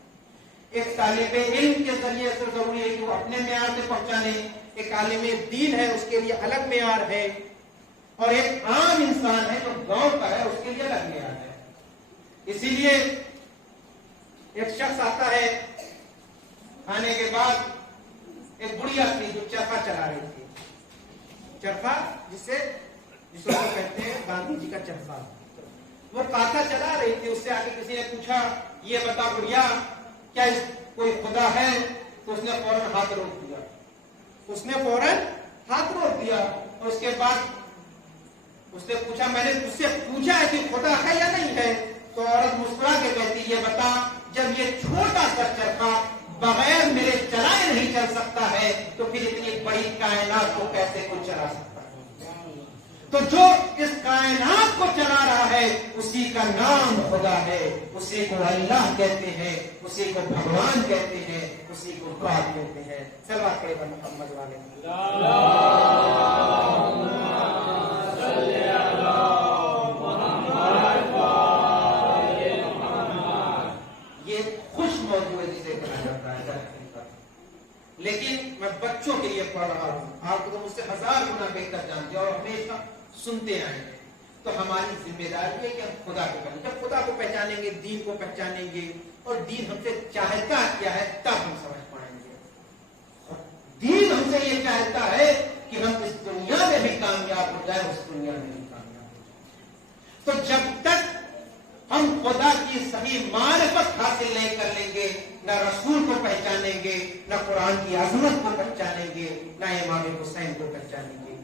ایک طالب علم کے ذریعے سے ضروری ہے کہ وہ اپنے معیار سے پہچانے, ایک عالم دین ہے اس کے لیے الگ معیار ہے, اور ایک عام انسان ہے جو گاؤں کا ہے اس کے لیے الگ معیار ہے. اسی لیے ایک شخص آتا ہے, آنے کے بعد ایک بڑھیا تھی جو چرخا چلا رہی تھی. چرخا جس کو کہتے ہیں گاندھی جی کا چرخا. وہ کاتا چلا رہی تھی, اس سے آگے کسی نے پوچھا یہ بتا بڑھیا کیا کوئی خدا ہے, تو اس نے فوراً ہاتھ روک دیا. اس نے فوراً ہاتھ روک دیا, اور اس کے بعد اس نے پوچھا میں نے اس سے پوچھا ہے کہ خدا ہے یا نہیں ہے, تو عورت مسکرا کے کہتی یہ بتا جب یہ چھوٹا سا چرخا بغیر میرے چلائے نہیں چل سکتا ہے تو پھر اتنی بڑی کائنات کو کیسے کوئی چلا سکتا ہے. تو جو اس کائنات کو چلا رہا ہے اسی کا نام خدا ہے, اسی کو اللہ کہتے ہیں, اسی کو بھگوان کہتے ہیں, اسی کو گاڈ کہتے ہیں. صلوات پڑھیں محمد والے. یہ خوش موضوع ہے جسے لیکن میں بچوں کے لیے پڑھ رہا ہوں. آپ تو مجھ سے 1000 گنا بہتر جانتے اور ہمیشہ سنتے آئے ہیں. تو ہماری ذمہ داری ہے کہ ہم خدا کو پہچانیں. جب خدا کو پہچانیں گے, دین کو پہچانیں گے, اور دین ہم سے چاہتا کیا ہے, تب ہم سمجھ پائیں گے. دین ہم سے یہ چاہتا ہے کہ ہم اس دنیا میں بھی کامیاب ہو جائیں, اس دنیا میں بھی کامیاب ہو جائیں. تو جب تک ہم خدا کی صحیح معرفت حاصل نہیں کر لیں گے, نہ رسول کو پہچانیں گے, نہ قرآن کی عظمت کو پہچانیں گے, نہ امام حسین کو پہچانیں گے.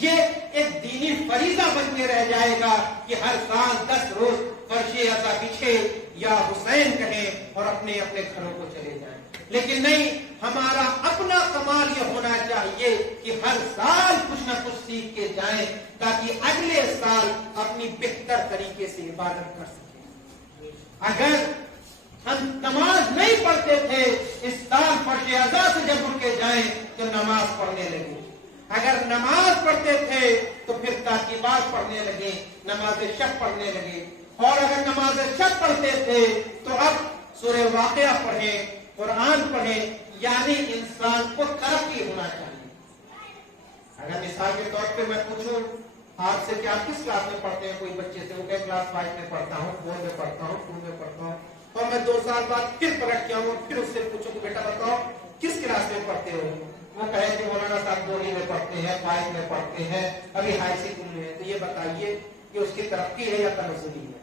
یہ ایک دینی فریضہ بن کے رہ جائے گا کہ ہر سال 10 روز فرش عزا بچھے یا حسین کہیں اور اپنے اپنے گھروں کو چلے جائیں. لیکن نہیں, ہمارا اپنا کمال یہ ہونا چاہیے کہ ہر سال کچھ نہ کچھ سیکھ کے جائیں تاکہ اگلے سال اپنی بہتر طریقے سے عبادت کر سکیں. اگر ہم نماز نہیں پڑھتے تھے, اس سال فرش عزا سے جب اٹھ کے جائیں تو نماز پڑھنے لگے. اگر نماز پڑھتے تھے تو پھر تاکیبات پڑھنے لگے, نماز شب پڑھنے لگے. اور اگر نماز شب پڑھتے تھے تو اب سورہ واقعہ پڑھیں, قرآن پڑھیں. یعنی انسان کو ترقی ہونا چاہیے. اگر مثال کے طور پہ میں پوچھوں آپ سے کہ آپ کس کلاس میں پڑھتے ہیں, کوئی بچے سے, وہ کہ کلاس 5 میں پڑھتا ہوں, 4 میں پڑھتا ہوں, 2 میں پڑھتا ہوں, اور میں 2 سال بعد پھر پلٹ کے آؤں اور پھر اس سے پوچھوں کہ بیٹا بتاؤ کس کلاس میں پڑھتے ہو, وہ کہے کہ مولانا صاحب 2 میں پڑھتے ہیں, 5 میں پڑھتے ہیں, ابھی ہائی اسکول میں ہے. تو یہ بتائیے کہ اس کی ترقی ہے یا تنزلی ہے؟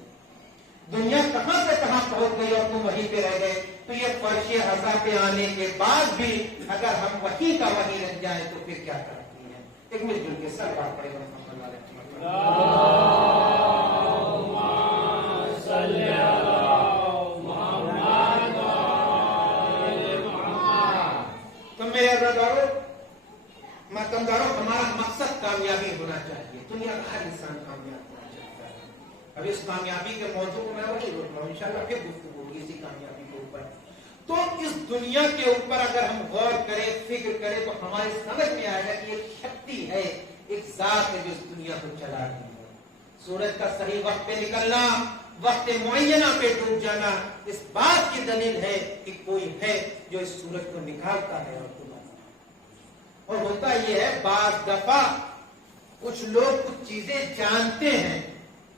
دنیا کہاں سے کہاں پہنچ گئی اور تم وہیں پہ رہ گئے. تو یہ فرش عزا پہ آنے کے بعد بھی اگر ہم وہیں کا وہیں رہ جائیں تو پھر کیا کرتی ہے. ایک مل جل کے سر بات پڑے گا. تو میرے عزیزارو, ماتمدارو, ہمارا مقصد کامیابی ہونا چاہیے. دنیا کا ہر انسان کامیاب ہونا چاہتا ہے. اب اس کامیابی کے موضوع کو میں وہی بول رہا ہوں, انشاءاللہ پھر گفتگو ہوگی اسی کامیابی کے اوپر. تو اس دنیا کے اوپر اگر ہم غور کریں, فکر کریں, تو ہماری سمجھ میں آئے گا کہ ایک شکتی ہے, ایک ذات ہے جو اس دنیا کو چلا رہی ہے. سورج کا صحیح وقت پہ نکلنا, وقت معینہ پہ ڈوب جانا, اس بات کی دلیل ہے کہ کوئی ہے جو اس سورج کو نکالتا ہے اور ڈباتا ہے. اور ہوتا یہ ہے, بعض دفعہ کچھ لوگ کچھ چیزیں جانتے ہیں,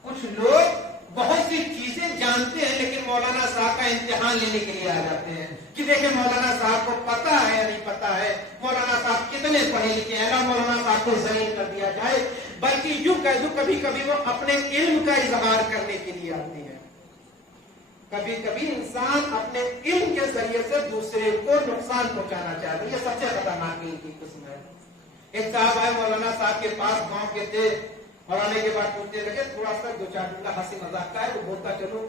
کچھ لوگ بہت سی چیزیں جانتے ہیں, لیکن مولانا صاحب کا امتحان لینے کے لیے آ جاتے ہیں کہ دیکھیں مولانا صاحب کو پتا ہے یا نہیں پتا ہے, مولانا صاحب کتنے پڑھے لکھے ہیں, مولانا صاحب کو ذلیل کر دیا جائے. بلکہ یوں کہہ دوں, کبھی کبھی وہ اپنے علم کا اظہار کرنے کے لیے آتے ہیں. کبھی کبھی انسان اپنے علم کے ذریعے سے دوسرے کو نقصان پہنچانا چاہتا ہے. یہ سب سے خطرناک علم کی قسم ہے. ایک صاحب آئے مولانا صاحب کے پاس, گاؤں کے تھے, اور آنے کے بعد پوچھتے لگے, تھوڑا سا 2-4 دن کا ہنسی مذاق کا ہے, وہ بولتا چلو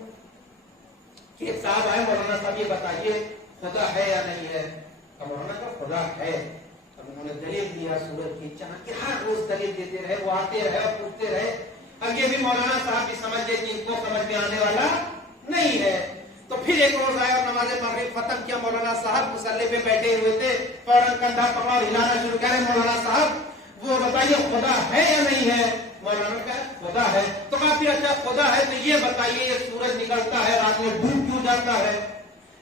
کہ ایک صاحب آئے, مولانا صاحب یہ بتائیے خدا ہے یا نہیں ہے. مولانا کا خدا ہے. اب انہوں نے دلیل دیا سورج کی, چاند کی, ہر روز دلیل دیتے رہے, وہ آتے رہے اور پوچھتے رہے. اب یہ بھی مولانا صاحب بھی سمجھ گئے کہ ان کو سمجھ میں آنے والا نہیں ہے. تو پھر ایک روز آیا اور نماز مغرب ختم کیا, مولانا صاحب مصلی پہ بیٹھے ہوئے تھے, فوراً کندھا پکڑا اور ہلانا شروع کرے, مولانا صاحب وہ بتائیے خدا ہے یا نہیں ہے. مولانا کہا خدا ہے. تو کافی اچھا خدا ہے تو یہ بتائیے یہ سورج نکلتا ہے رات میں ڈوب کیوں جاتا ہے,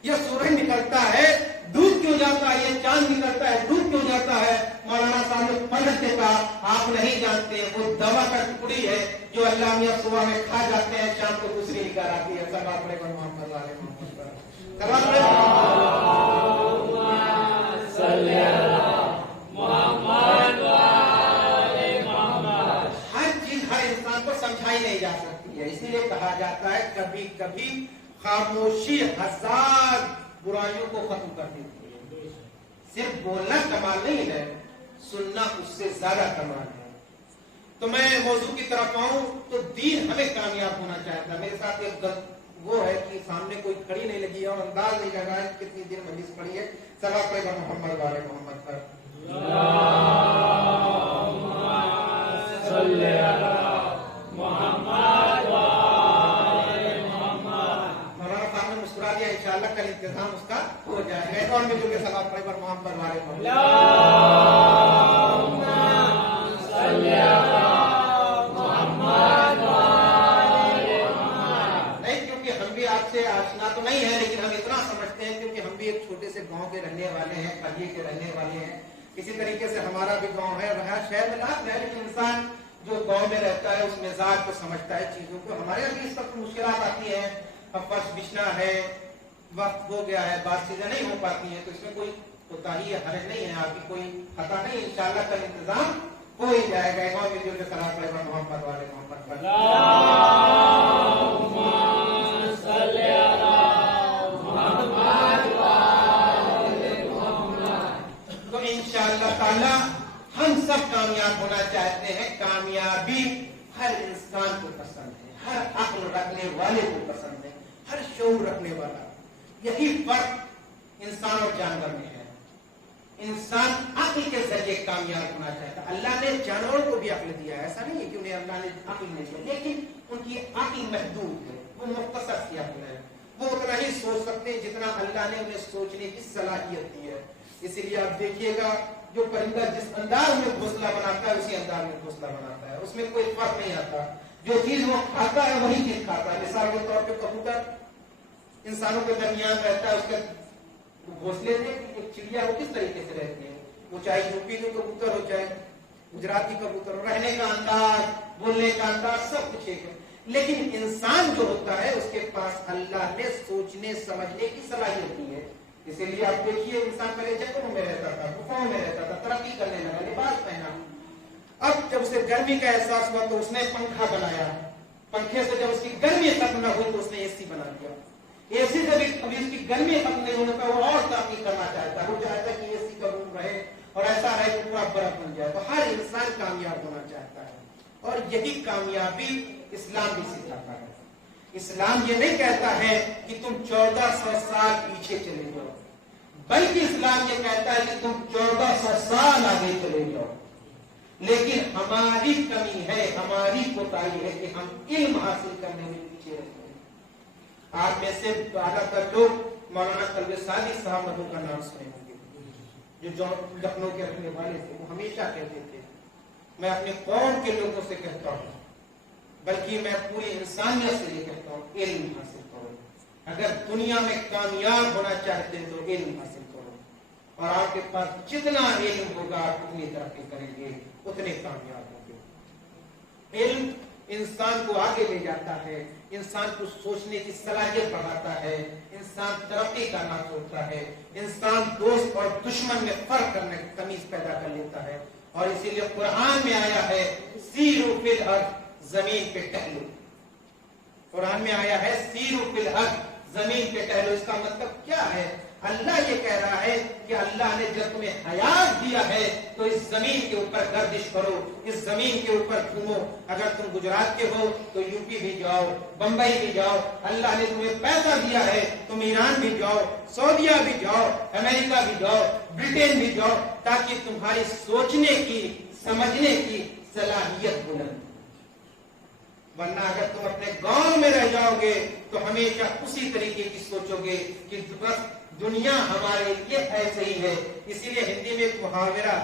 یہ سورج نکلتا ہے ڈوب کیوں جاتا ہے, یہ چاند نکلتا ہے ڈوب کیوں جاتا ہے. مولانا صاحب نے پلٹ کے کہا آپ نہیں جانتے, وہ دوا کا ٹکڑی ہے جو اللہ میاں صبح میں کھا جاتے ہیں, شام کو دوسری نکال آتی ہے. سب آپ نے محمد والے محمد سمجھائی نہیں جا سکتی ہے. اسی لیے کہا جاتا ہے کبھی کبھی خاموشی 1000 برائیوں کو ختم کر دیتی ہے. صرف بولنا کمال نہیں ہے, سننا اس سے زیادہ کمال ہے. تو میں موضوع کی طرف آؤں تو دین ہمیں کامیاب ہونا چاہتا ہے. میرے ساتھ ایک وہ ہے کہ سامنے کوئی کھڑی نہیں لگی ہے اور انداز نہیں لگا ہے کتنی دیر مجلس پڑی ہے. صلوات پڑھیں محمد والے محمد پر. انشاءاللہ کل انتظام اس کا ہو جائے گا. اور میں جو کہ صلوات پڑھیں پر محمد والے محمد. نہیں کیونکہ ہم بھی آپ سے آشنا تو نہیں ہے, لیکن ہم اتنا سمجھتے ہیں کیونکہ ہم بھی ایک چھوٹے سے گاؤں کے رہنے والے ہیں، قریے کے رہنے والے ہیں. اسی طریقے سے ہمارا بھی گاؤں ہے، رہا شہر میں لاکھ ہے، لیکن انسان جو گاؤں میں رہتا ہے اس مزاج کو سمجھتا ہے چیزوں کو. ہمارے یہاں بھی اس وقت مشکلات آتی ہیں، اب فرش بچھنا ہے، وقت ہو گیا ہے، بات چیزیں نہیں ہو پاتی ہیں، تو اس میں کوئی کوتاہی یا حرج نہیں ہے، آپ کی کوئی خطا نہیں. انشاءاللہ کل انتظام ہو ہی جائے گا. امام مل جل کے صلاۃ پڑھے گا محمد والے محمد پر. تو انشاءاللہ تعالی ہم سب کامیاب ہونا چاہتے ہیں. کامیابی ہر انسان کو پسند ہے، ہر عقل رکھنے والے کو پسند ہے، ہر شعور رکھنے والا. یہی فرق انسان اور جانور میں ہے. انسان عقل کے ذریعے کامیاب ہونا چاہتا ہے. اللہ نے جانوروں کو بھی عقل دیا ہے، ایسا نہیں ہے کہ انہیں اللہ نے عقل نہیں دیا، لیکن ان کی عقل محدود ہے، وہ مختصر سی عقل ہے. وہ اتنا ہی سوچ سکتے ہیں جتنا اللہ نے انہیں سوچنے کی صلاحیت دی ہے. اسی لیے آپ دیکھیے گا جو پرندہ جس انداز میں گھونسلہ بناتا ہے اسی انداز میں گھونسلہ بناتا ہے، اس میں کوئی فرق نہیں آتا. جو چیز وہ کھاتا ہے وہی چیز کھاتا ہے. مثال کے طور پہ کبوتر انسانوں کے درمیان رہتا ہے، اس کے گھونسلے میں ایک چڑیا وہ کس طریقے سے رہتی ہے، وہ چاہے یوپی کے کبوتر ہو چاہے گجراتی کبوتر ہو، رہنے کا انداز، بولنے کا انداز سب کچھ ایک ہے. لیکن انسان جو ہوتا ہے اس کے پاس اللہ نے سوچنے سمجھنے کی صلاحیت دی ہے. اسی لیے آپ دیکھیے انسان پہلے جنگلوں میں رہتا تھا، گفاؤں میں رہتا تھا، ترقی کرنے لگا، لباس پہنا. اب جب اسے گرمی کا احساس ہوا تو اس نے پنکھا بنایا. پنکھے سے جب اس کی گرمی ختم نہ ہوئی تو اس نے اے سی بنا دیا. اے سی سے بھی ابھی اس کی گرمی ختم نہیں ہونے کا وہ اور ترقی کرنا چاہتا ہے. وہ چاہتا ہے کہ اے سی کا روم رہے اور ایسا رہے کہ پورا برف بن جائے. تو ہر انسان کامیاب ہونا چاہتا ہے اور یہی کامیابی اسلام بھی سکھاتا ہے. اسلام یہ نہیں کہتا ہے کہ تم 1400 سال پیچھے چلے جاؤ، بلکہ اسلام یہ کہتا ہے کہ تم 1400 سال آگے چلے جاؤ. لیکن ہماری کمی ہے، ہماری کوتاہی ہے کہ ہم علم حاصل کرنے میں پیچھے رہتے ہیں. آپ میں سے زیادہ تر لوگ مولانا طلب سعدی صاحب مدعو کا نام سنے ہوں گے، جو لکھنؤ کے رہنے والے تھے. وہ ہمیشہ کہتے تھے میں اپنے قوم کے لوگوں سے کہتا ہوں، بلکہ میں پوری انسانیت سے یہ کہتا ہوں علم حاصل کرو. اگر دنیا میں کامیاب ہونا چاہتے ہیں تو علم حاصل کرو، اور آپ کے پاس جتنا علم ہوگا آپ اتنی ترقی کریں گے، اتنے کامیاب ہوں گے. علم انسان کو آگے لے جاتا ہے، انسان کو سوچنے کی صلاحیت بڑھاتا ہے، انسان ترقی کرنا سوچتا ہے، انسان دوست اور دشمن میں فرق کرنے کی تمیز پیدا کر لیتا ہے. اور اسی لیے قرآن میں آیا ہے سیرو فی الارض، زمین پہ ٹہلو. قرآن میں آیا ہے سیرو فی الارض، زمین پہ ٹہلو. اس کا مطلب کیا ہے؟ اللہ یہ کہہ رہا ہے کہ اللہ نے جب تمہیں حیات دیا ہے تو اس زمین کے اوپر گردش کرو، اس زمین کے اوپر گھومو. اگر تم گجرات کے ہو تو یوپی بھی جاؤ، بمبئی بھی جاؤ. اللہ نے تمہیں پیسہ دیا ہے تم ایران بھی جاؤ، سعودیہ بھی جاؤ، امریکہ بھی جاؤ، برٹن بھی جاؤ، تاکہ تمہاری سوچنے کی سمجھنے کی صلاحیت بلند. ورنہ اگر تم اپنے گاؤں میں رہ جاؤ گے تو ہمیشہ اسی طریقے کی سوچو گے کہ بس دنیا ہمارے لیے ایسے ہی ہے. اسی لیے ہندی میں ایک محاورہ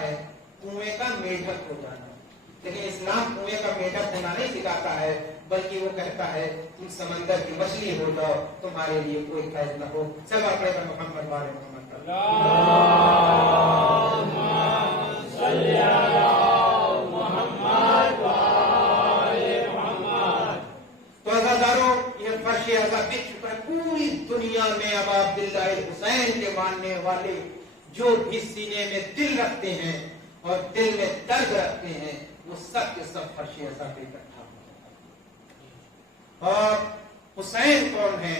ہے، کنویں کا میڈک ہو جانا. لیکن اسلام کنویں کا میڈک ہونا نہیں سکھاتا ہے، بلکہ وہ کہتا ہے تم سمندر کی مچھلی ہو جاؤ، تمہارے لیے کوئی قید نہ ہو. سب اپنے پر محمد والے محمد پوری دنیا میں. اب عبداللہ حسین کے ماننے والے جو بھی سینے میں دل رکھتے ہیں اور دل میں درد رکھتے ہیں وہ سب کے سب فرش عزا پہ اکٹھا ہو. اور حسین کون ہے؟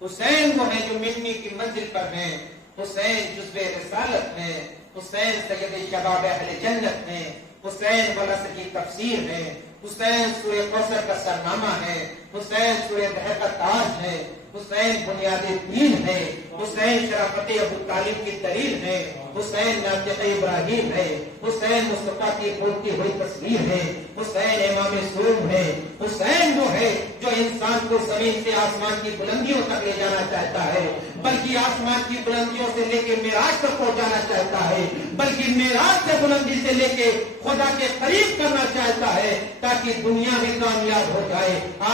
حسین وہ ہیں جو مٹی کی منزل پر ہیں. حسین جزو رسالت ہیں. حسین سید شباب اہل جنت ہیں. حسین ولس کی تفسیر ہے. حسین سورہ کوثر کا سرنامہ ہے. حسین سورہ دہر کا تاج ہے. حسین بنیاد دین ہے. حسین شرافت ابو طالب کی دلیل ہے. حسین ناطق ابراہیم ہے. حسین مصطفیٰ کی بولتی ہوئی تصویر ہے. حسین امام سوم ہے. حسین وہ ہے جو انسان کو زمین سے آسمان کی بلندیوں تک لے جانا چاہتا ہے، بلکہ آسمان کی بلندیوں سے لے کے معراج تک پہنچانا چاہتا ہے، بلکہ معراج سے بلندی سے لے کے خدا کے قریب کرنا چاہتا ہے تاکہ دنیا بھی کامیاب ہو جائے،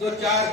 2-4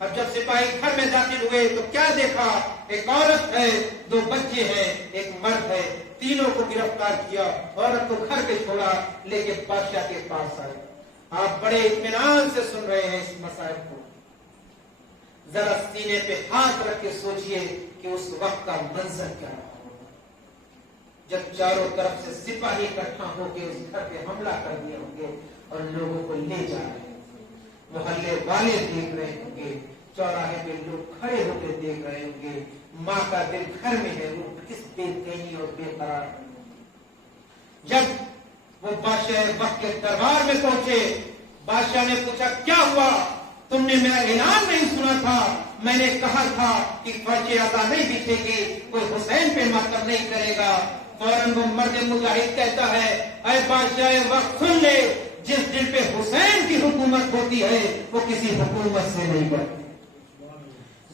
اب جب سپاہی گھر میں داخل ہوئے تو کیا دیکھا؟ ایک عورت ہے، 2 بچے ہیں، ایک مرد ہے، تینوں کو گرفتار کیا، عورت کو گھر پہ چھوڑا، لے کے بادشاہ کے پاس آئے۔ آپ بڑے اطمینان سے سن رہے ہیں اس مسائل کو، ذرا سینے پہ ہاتھ رکھ کے سوچئے کہ اس وقت کا منظر کیا رہا ہوگا جب چاروں طرف سے سپاہی اکٹھا ہو کے اس گھر پہ حملہ کر دیے ہوں گے اور لوگوں کو لے جا رہے ہیں۔ محلے والے دیکھ رہے ہوں گے، چوراہے پہ لوگ کھڑے ہو کے دیکھ رہے ہوں گے، ماں کا دل گھر میں ہے، وہ کس بے چینی اور بے قرار ہے۔ جب وہ بادشاہ وقت کے دربار میں پہنچے، بادشاہ نے پوچھا کیا ہوا؟ تم نے میرا اعلان نہیں سنا تھا؟ میں نے کہا تھا کہ فرج ادا نہیں بچھے گی، کوئی حسین پہ ماتم نہیں کرے گا۔ فوراً وہ مرد مجاہد کہتا ہے اے بادشاہ وقت سن لے، جس دل پہ حسین کی حکومت ہوتی ہے وہ کسی حکومت سے نہیں ڈرتی،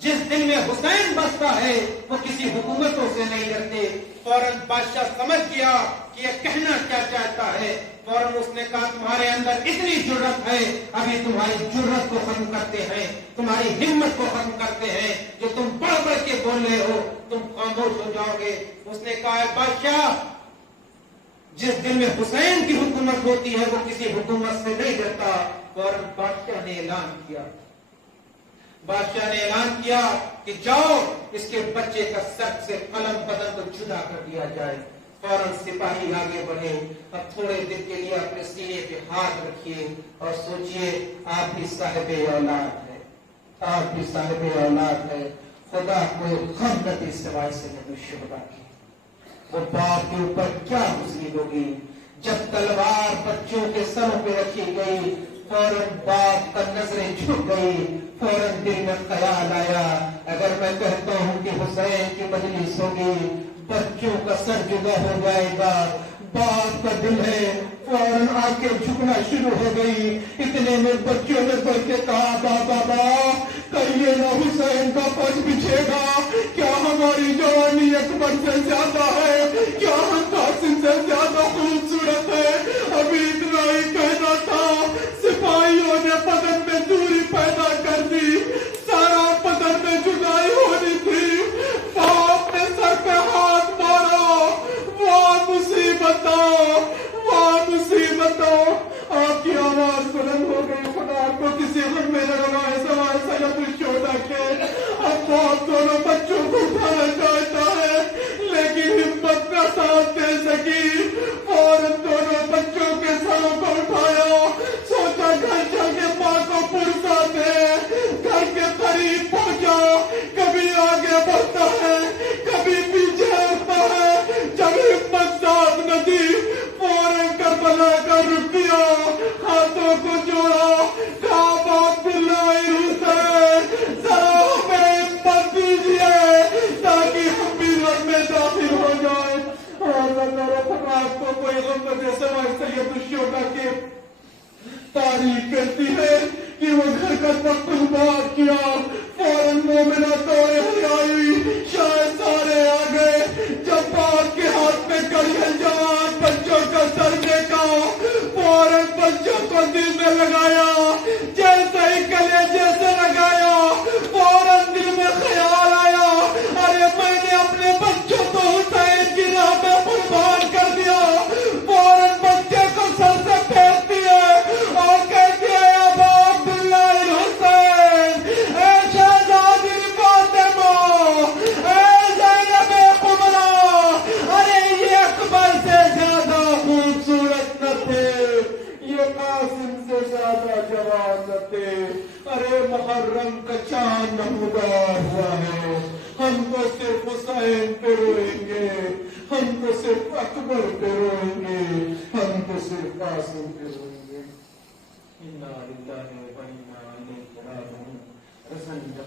جس دل میں حسین بستا ہے وہ کسی حکومتوں سے نہیں ڈرتے۔ فوراً بادشاہ سمجھ گیا کہ یہ کہنا کیا چاہتا ہے، فوراً اس نے کہا تمہارے اندر اتنی جرت ہے، ابھی تمہاری جرت کو ختم کرتے ہیں، تمہاری ہمت کو ختم کرتے ہیں، جو تم بڑھ بڑھ کے بول رہے ہو تم خاموش ہو جاؤ گے۔ اس نے کہا بادشاہ جس دل میں حسین کی حکومت ہوتی ہے وہ کسی حکومت سے نہیں ڈرتا۔ فوراً بادشاہ نے اعلان کیا، بادشاہ نے اعلان کیا کہ جاؤ اس کے بچے کا سر سے قلم بدن کو جدا کر دیا جائے۔ فوراً سپاہی آگے بڑھے۔ اب تھوڑے دن کے لیے اپنے سینے پہ ہاتھ رکھیے اور سوچئے آپ بھی صاحب اولاد ہے، آپ بھی صاحب اولاد ہے۔ خدا کوئی غم نہ دے سوائے سے شہدا کی۔ وہ باپ کے اوپر کیا گزری ہوگی جب تلوار بچوں کے سروں پہ رکھی گئی، فوراً باپ کا نظریں جھک گئی، فوراً دل میں خیال آیا اگر میں کہتا ہوں کہ حسین کی مجلس ہوگی بچوں کا سر جدا ہو جائے گا۔ باپ کا دل ہے، فوراً آنکھیں جھکنا شروع ہو گئی۔ اتنے میں بچوں نے بڑھ کے کہا بابا کہیے نہ حسین کا پچ بچھے گا، کیا ہماری جوانی اکبر سے زیادہ ہے، کیا ہم قاسم سے زیادہ خوبصورت ہے؟ ابھی اتنا ہی کہنا تھا، سپاہیوں نے بدن میں دوری پیدا کر دی، سارا بدن میں جدائی ہونی تھی۔ باپ نے سر پہ ہاتھ مارا، واہ مصیبتوں، واہ مصیبتوں۔ آپ کی آواز بلند ہو گئی، خدا کو کسی غم میں نہ لگائے سوائے سید الشہداء کے۔ اب باپ دونوں بچوں کو اٹھانا چاہتا ہے لیکن ہمت نہ ساتھ دے سکی۔ فوراً دونوں بچوں کے سروں کو اٹھایا، سوچا گھر جا کے ماں کو پرسا دے۔ گھر کے قریب پہنچا، کبھی آگے بڑھتا ہے کبھی پیچھے ہٹتا ہے، جب ہمت ساتھ نہ دی فوراً کربلا کا رخ کیا، ہاتھوں کو جوڑا، کہا باپ باللہ حسین ذرا ہمیں ہمت دیجیے تاکہ ہم بھی رب میں داخل ہو جائیں۔ اور آپ کو کوئی غم نہ دے سوائے سید الشہداء کے۔ تاریخ کہتی ہے کہ وہ گھر کا تخت بات کیا، فوراً مومنہ توڑے ہوئی آئی، شاید سارے آ گئے۔ جب باپ کے ہاتھ میں کڑیل جوان بچوں کا سر دیکھا، فوراً بچوں کو دل میں لگایا، جیسے ہی کلیجے سے لگایا فوراً دل میں خیال آیا ارے میں نے اپنے بچوں کو حسین کی راہ میں قربان کر دیا۔ فوراً بچے کو سر سے پھینک دیے اور کہتے ہیں اب عبداللہ الحسین، اے شہزادی فاطمہ، اے زینب قمرا، ارے یہ اکبر سے زیادہ خوبصورت نہ تھے، یہ قاسم سے زیادہ جوان نہ تھے، ارے محرم کا چاند نمودار ہوا ہے، ہم تو صرف حسین پہ روئیں گے، ہم تو صرف اکبر پہ روئیں گے، ہم تو صرف قاسم پہ روئیں گے۔ انا للہ و انا الیہ راجعون۔ رسول اللہ